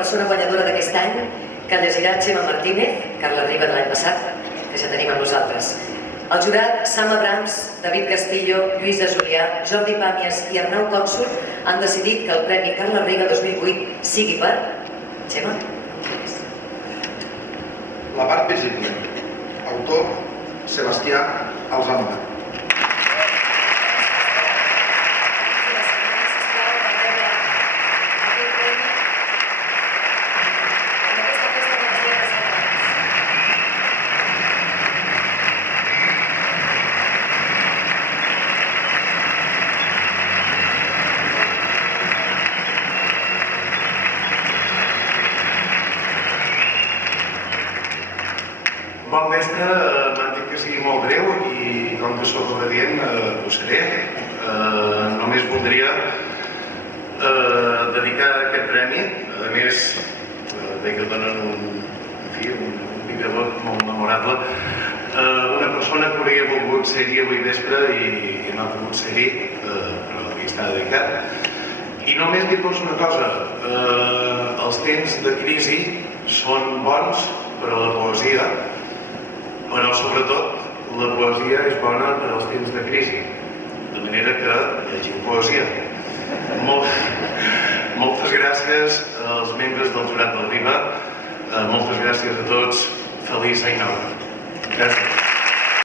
persona guanyadora d'aquest any, que el llegirà Txema Martínez, Carla Riba de l'any passat, que ja tenim amb nosaltres. El jurat, Sam Abrams, David Castillo, Lluïsa Julià, Jordi Pàmies i Arnau Cònsul han decidit que el Premi Carla Riba 2008 sigui per... Txema? La part visible. Autor, Sebastià Alzamora. Bon vespre, m'han dit que sigui molt breu i com que sóc obedient ho seré. Només voldria dedicar aquest premi, a més que donen un vingador molt memorable, a una persona que hauria volgut ser-hi avui vespre i no ha pogut ser-hi, però li està dedicat. I només dir-vos una cosa, els temps de crisi són bons per a la poesia, però sobretot la poesia és bona per als temps de crisi, de manera que llegim poesia. Moltes gràcies als membres del jurat del Riba, moltes gràcies a tots, feliç any nou. Gràcies.